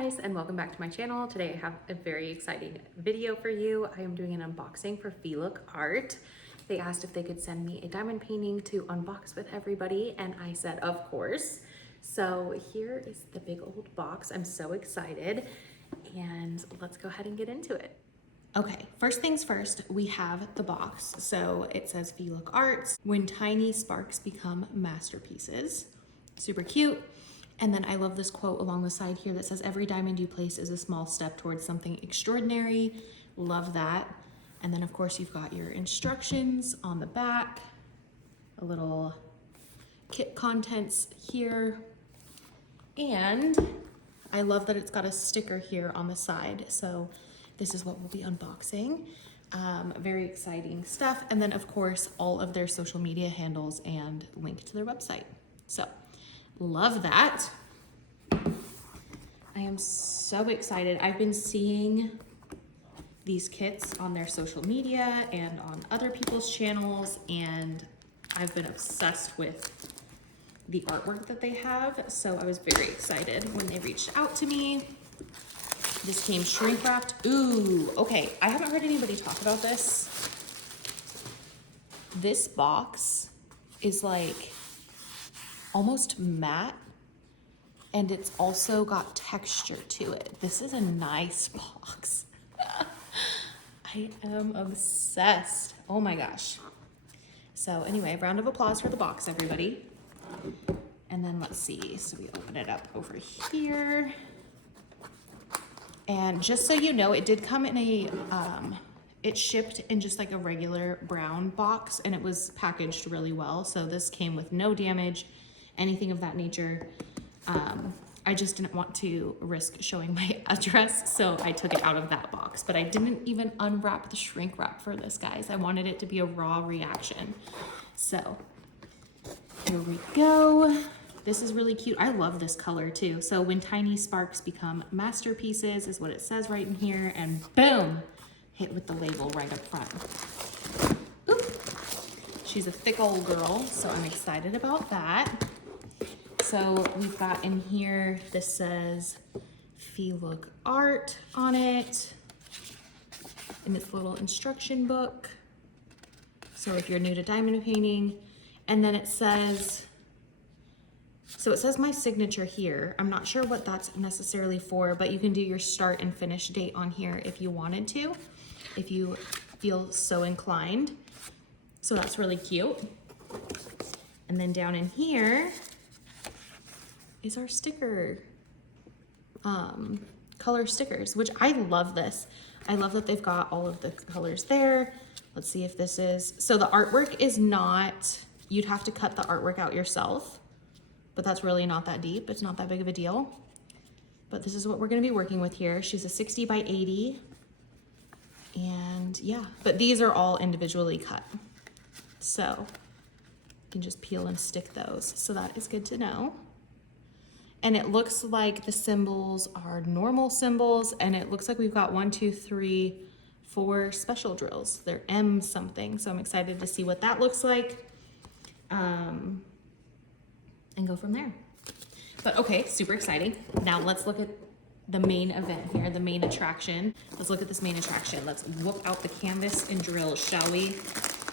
guys, and welcome back to my channel. Today I have a very exciting video for you. I am doing an unboxing for Feelook art. They asked if they could send me a diamond painting to unbox with everybody, and I said of course. So here is the big old box. I'm so excited, and let's go ahead and get into it. Okay, first things first, we have the box. So it says Feelook Arts, when tiny sparks become masterpieces. Super cute. And then I love this quote along the side here that says, every diamond you place is a small step towards something extraordinary. Love that. And then of course you've got your instructions on the back, a little kit contents here. And I love that it's got a sticker here on the side. So this is what we'll be unboxing. Very exciting stuff. And then of course, all of their social media handles and link to their website. So love that. I am so excited. I've been seeing these kits on their social media and on other people's channels, and I've been obsessed with the artwork that they have. So I was very excited when they reached out to me. This came shrink wrapped. Ooh, okay. I haven't heard anybody talk about this. This box is like almost matte, and it's also got texture to it. This is a nice box. I am obsessed. Oh my gosh. So anyway, round of applause for the box, everybody. And then let's see. So we open it up over here. And just so you know, it did come in a, it shipped in just like a regular brown box, and it was packaged really well. So this came with no damage, anything of that nature. I just didn't want to risk showing my address, so I took it out of that box. But I didn't even unwrap the shrink wrap for this, guys. I wanted it to be a raw reaction. So here we go. This is really cute. I love this color too. So when tiny sparks become masterpieces is what it says right in here, and boom, hit with the label right up front. Oop. She's a thick old girl, so I'm excited about that. So we've got in here, this says Feelook Art on it in its little instruction book. So if you're new to diamond painting, and then it says, so it says my signature here. I'm not sure what that's necessarily for, but you can do your start and finish date on here if you wanted to, if you feel so inclined. So that's really cute. And then down in here is our sticker, color stickers, which I love this. I love that they've got all of the colors there. Let's see if this is, so the artwork is not, you'd have to cut the artwork out yourself, but that's really not that deep. It's not that big of a deal. But this is what we're gonna be working with here. She's a 60 by 80. And yeah, but these are all individually cut. So you can just peel and stick those. So that is good to know. And it looks like the symbols are normal symbols, and it looks like we've got 1, 2, 3, 4 special drills. They're M something, so I'm excited to see what that looks like. And go from there. But okay, super exciting. Now let's look at the main event here, the main attraction. Let's look at this main attraction. Let's whoop out the canvas and drill, shall we?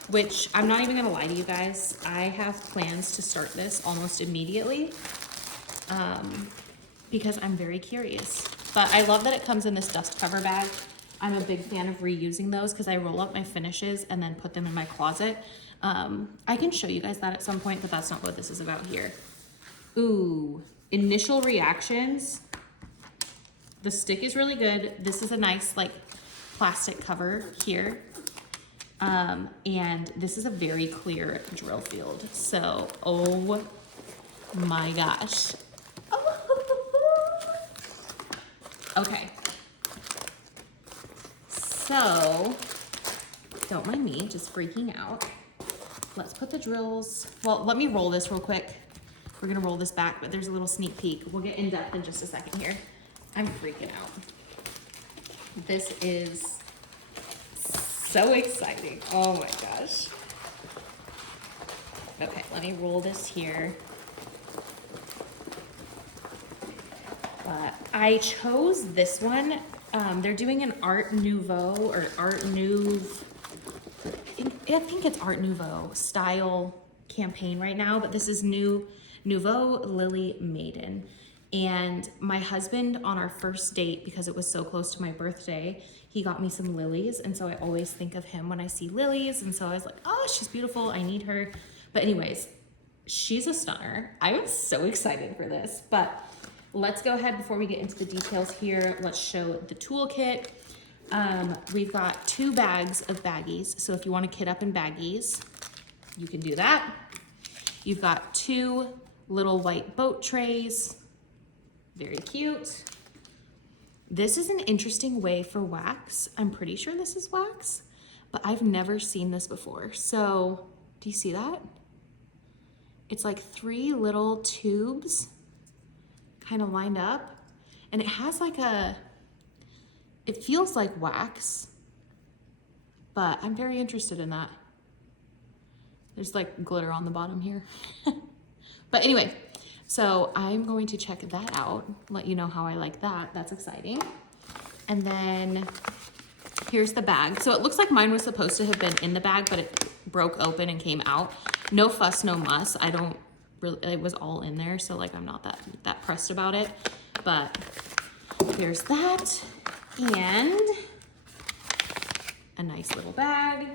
Which I'm not even gonna lie to you guys, I have plans to start this almost immediately because I'm very curious. But I love that it comes in this dust cover bag. I'm a big fan of reusing those because I roll up my finishes and then put them in my closet. I can show you guys that at some point, but that's not what this is about here. Ooh, initial reactions. The stick is really good. This is a nice like plastic cover here. And this is a very clear drill field. So, oh my gosh. Okay. So, don't mind me just freaking out. Let's put the drills, well, let me roll this real quick. We're gonna roll this back, but there's a little sneak peek. We'll get in depth in just a second here. I'm freaking out. This is so exciting. Oh my gosh. Okay, let me roll this here. but I chose this one. They're doing an Art Nouveau or Art Nouveau, I think it's Art Nouveau style campaign right now, but this is Nouveau Lily Maiden. And my husband on our first date, because it was so close to my birthday, he got me some lilies. And so I always think of him when I see lilies. And so I was like, oh, she's beautiful, I need her. But anyways, she's a stunner. I was so excited for this, but let's go ahead before we get into the details here. Let's show the toolkit. We've got 2 bags of baggies. So if you want to kit up in baggies, you can do that. You've got 2 little white boat trays. Very cute. This is an interesting way for wax. I'm pretty sure this is wax, but I've never seen this before. So do you see that? It's like 3 little tubes kind of lined up, and it has like it feels like wax, but I'm very interested in that. There's like glitter on the bottom here. But anyway, so I'm going to check that out, let you know how I like that. That's exciting. And then here's the bag. So it looks like mine was supposed to have been in the bag, but it broke open and came out. No fuss, no muss. I don't really, it was all in there, so like I'm not that pressed about it. But here's that. And a nice little bag.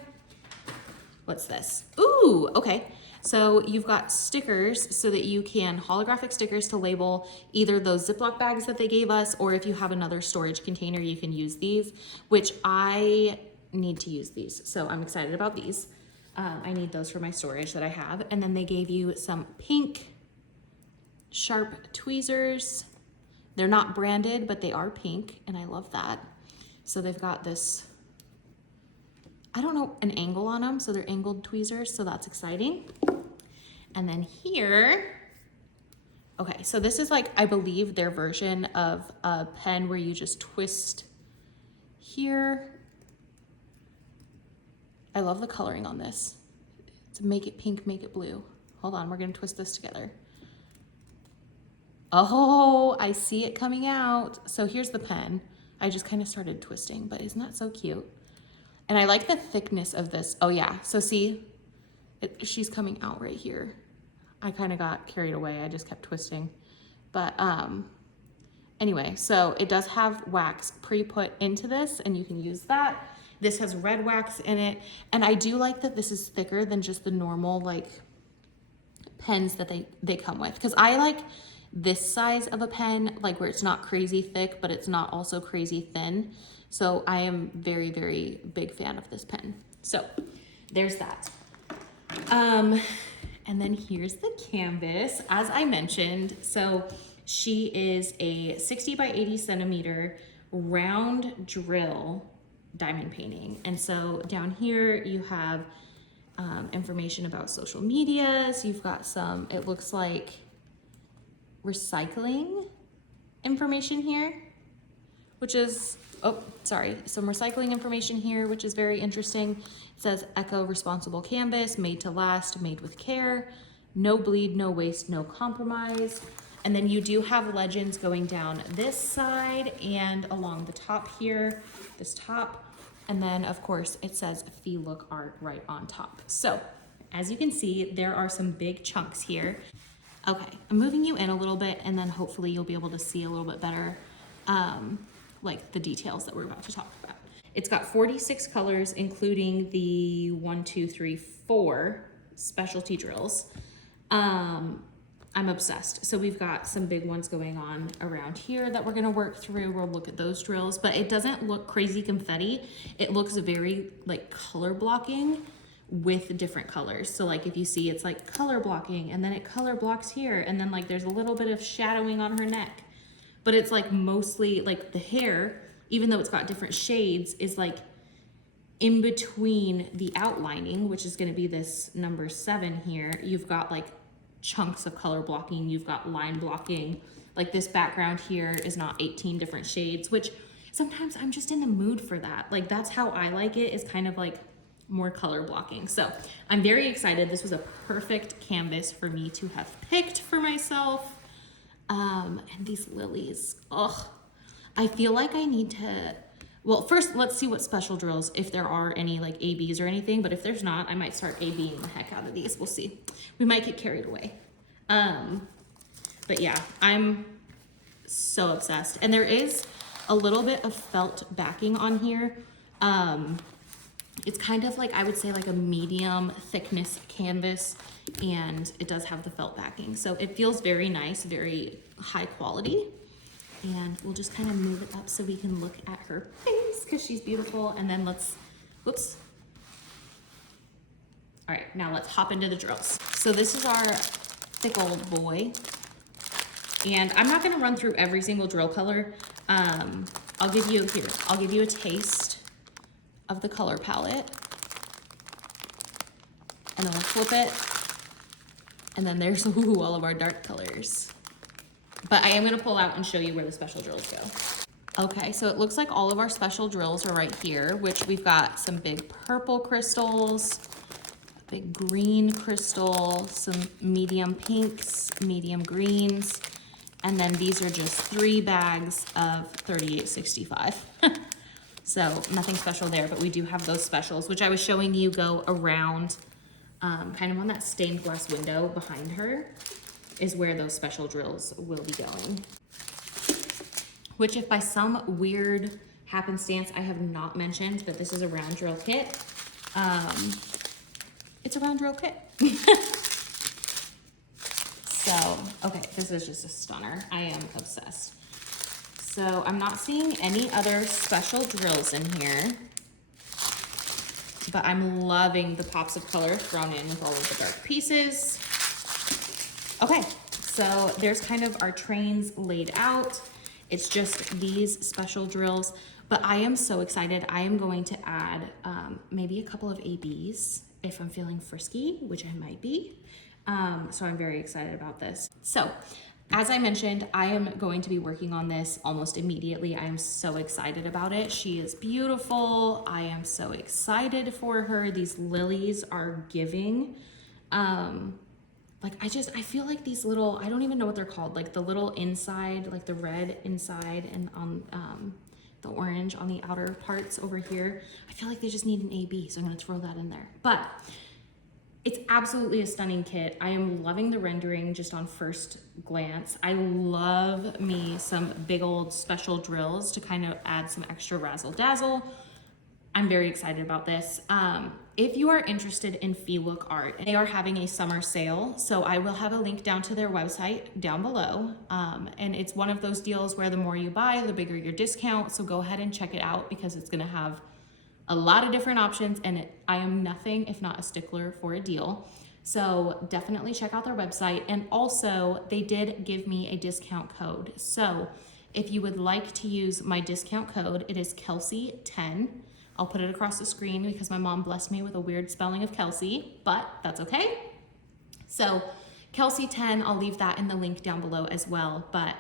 What's this? Ooh, okay. So you've got stickers so that you can, holographic stickers to label either those Ziploc bags that they gave us, or if you have another storage container, you can use these, which I need to use these. So I'm excited about these. I need those for my storage that I have. And then they gave you some pink sharp tweezers. They're not branded, but they are pink, and I love that. So they've got this, I don't know, an angle on them, so they're angled tweezers, so that's exciting. And then here, okay, so this is like, I believe, their version of a pen where you just twist here. I love the coloring on this. To make it pink, make it blue. Hold on, we're gonna twist this together. Oh, I see it coming out. So here's the pen. I just kind of started twisting, but isn't that so cute? And I like the thickness of this. Oh yeah, so see, she's coming out right here. I kind of got carried away. I just kept twisting. But anyway, so it does have wax pre-put into this, and you can use that. This has red wax in it. And I do like that this is thicker than just the normal like pens that they come with. Because I like this size of a pen, like where it's not crazy thick, but it's not also crazy thin. So I am very, very big fan of this pen. So there's that. And then here's the canvas, as I mentioned. So she is a 60 by 80 centimeter round drill diamond painting. And so down here you have information about social medias. You've got some, it looks like recycling information here, which is, oh, sorry, some recycling information here, which is very interesting. It says eco-responsible canvas, made to last, made with care, no bleed, no waste, no compromise. And then you do have legends going down this side and along the top here, this top. And then of course it says Feelook art right on top. So as you can see, there are some big chunks here. Okay, I'm moving you in a little bit, and then hopefully you'll be able to see a little bit better like the details that we're about to talk about. It's got 46 colors, including the 1, 2, 3, 4 specialty drills. I'm obsessed. So we've got some big ones going on around here that we're gonna work through. We'll look at those drills, but it doesn't look crazy confetti. It looks very like color blocking with different colors. So like if you see, it's like color blocking, and then it color blocks here, and then like there's a little bit of shadowing on her neck. But it's like mostly like the hair, even though it's got different shades, is like in between the outlining, which is gonna be this number 7 here. You've got like chunks of color blocking, you've got line blocking. Like this background here is not 18 different shades, which sometimes I'm just in the mood for that. Like that's how I like it, is kind of like more color blocking. So I'm very excited. This was a perfect canvas for me to have picked for myself. And these lilies, ugh. I feel like I need to, well, first let's see what special drills, if there are any like ABs or anything, but if there's not, I might start ABing the heck out of these. We'll see. We might get carried away. But yeah, I'm so obsessed. And there is a little bit of felt backing on here. It's kind of like, I would say like a medium thickness canvas, and it does have the felt backing. So it feels very nice, very high quality. And we'll just kind of move it up so we can look at her face because she's beautiful. And then let's, whoops. All right, now let's hop into the drills. So this is our thick old boy. And I'm not gonna run through every single drill color. I'll give you a taste of the color palette. And then we'll flip it. And then there's all of our dark colors. But I am gonna pull out and show you where the special drills go. Okay, so it looks like all of our special drills are right here, which we've got some big purple crystals, a big green crystal, some medium pinks, medium greens, and then these are just 3 bags of 3865. So nothing special there, but we do have those specials, which I was showing you go around kind of on that stained glass window behind her is where those special drills will be going. Which if by some weird happenstance I have not mentioned that this is a round drill kit, it's a round drill kit. So, okay, this is just a stunner. I am obsessed. So I'm not seeing any other special drills in here, but I'm loving the pops of color thrown in with all of the dark pieces. Okay, so there's kind of our trains laid out. It's just these special drills, but I am so excited. I am going to add maybe a couple of ABs if I'm feeling frisky, which I might be. So I'm very excited about this. So as I mentioned, I am going to be working on this almost immediately. I am so excited about it. She is beautiful. I am so excited for her. These lilies are giving. Like I feel like these little, I don't even know what they're called, like the little inside, like the red inside and on the orange on the outer parts over here. I feel like they just need an AB, so I'm gonna throw that in there. But it's absolutely a stunning kit. I am loving the rendering just on first glance. I love me some big old special drills to kind of add some extra razzle dazzle. I'm very excited about this. If you are interested in Feelook art, they are having a summer sale. So I will have a link down to their website down below. And it's one of those deals where the more you buy, the bigger your discount. So go ahead and check it out because it's gonna have a lot of different options, and I am nothing if not a stickler for a deal. So definitely check out their website. And also they did give me a discount code. So if you would like to use my discount code, it is Kelsey10. I'll put it across the screen because my mom blessed me with a weird spelling of Kelsey, but that's okay. So Kelsey10, I'll leave that in the link down below as well, but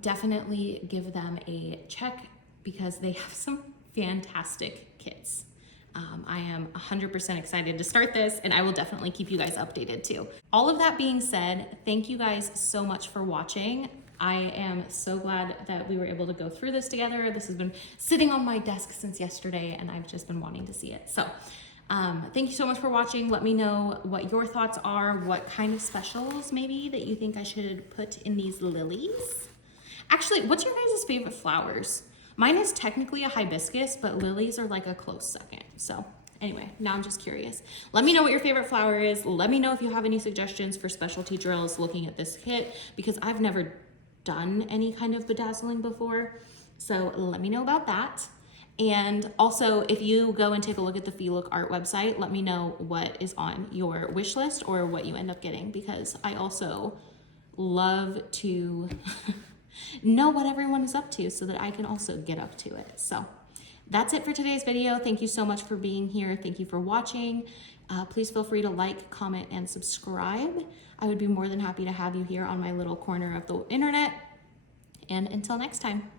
definitely give them a check because they have some fantastic kits. I am 100% excited to start this, and I will definitely keep you guys updated too. All of that being said, thank you guys so much for watching. I am so glad that we were able to go through this together. This has been sitting on my desk since yesterday, and I've just been wanting to see it. So thank you so much for watching. Let me know what your thoughts are, what kind of specials maybe that you think I should put in these lilies. Actually, what's your guys' favorite flowers? Mine is technically a hibiscus, but lilies are like a close second. So anyway, now I'm just curious. Let me know what your favorite flower is. Let me know if you have any suggestions for specialty drills looking at this kit, because I've never done any kind of bedazzling before. So let me know about that. And also, if you go and take a look at the Feelook art website, let me know what is on your wish list or what you end up getting, because I also love to know what everyone is up to so that I can also get up to it. So that's it for today's video. Thank you so much for being here. Thank you for watching. Please feel free to like, comment, and subscribe. I would be more than happy to have you here on my little corner of the internet. And until next time.